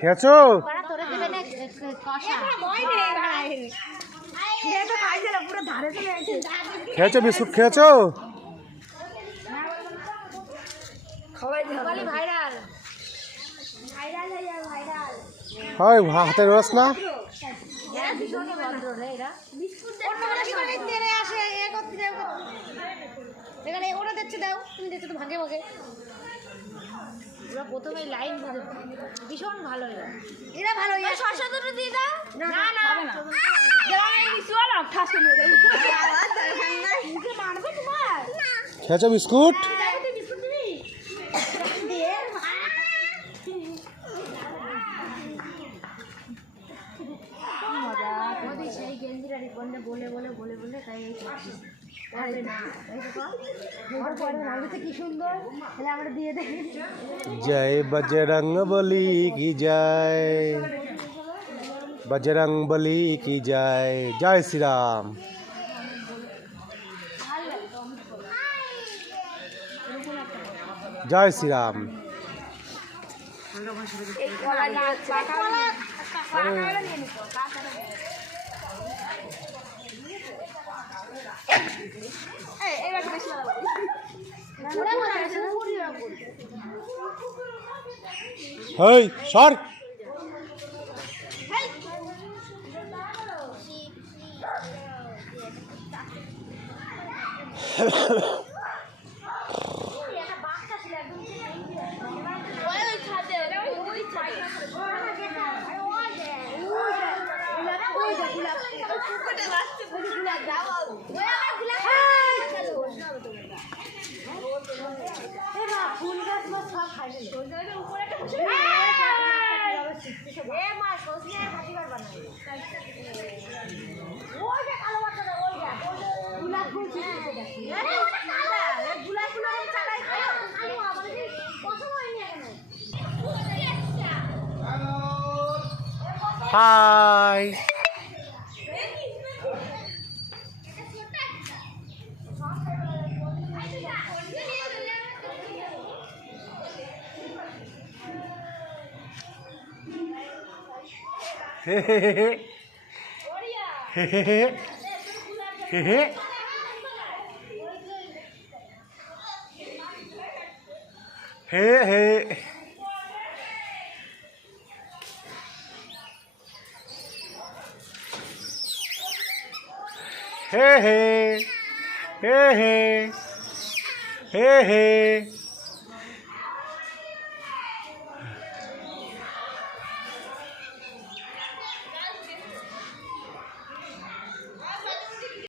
খেয়েছো? খেয়েছো বিস্কুট খেয়েছো? হয় হাতের রস না? ওরা দেখছে দাও, তুমি দেখছো তো ভাগে ভাগে। ওরা প্রথমে লাইন বুঝে ভীষণ ভালো এরা ভালো। শসা দুটো দিয়ে দাও। না না খেয়েছো বিস্কুট? সেই গেঞ্জিটা রিপন্ডে বলে বলে বলে বলে তাই কি সুন্দর আমরা দিয়ে দেয়। জয় বজরং বলি কি জয়, বজরং বলি কি জয়, জয় শ্রীরাম। জয় শ্রীরাম। হেই সর। হাই। হে হে হে হে হে হে হে হে হে হে হে হে হে হে হে হে হে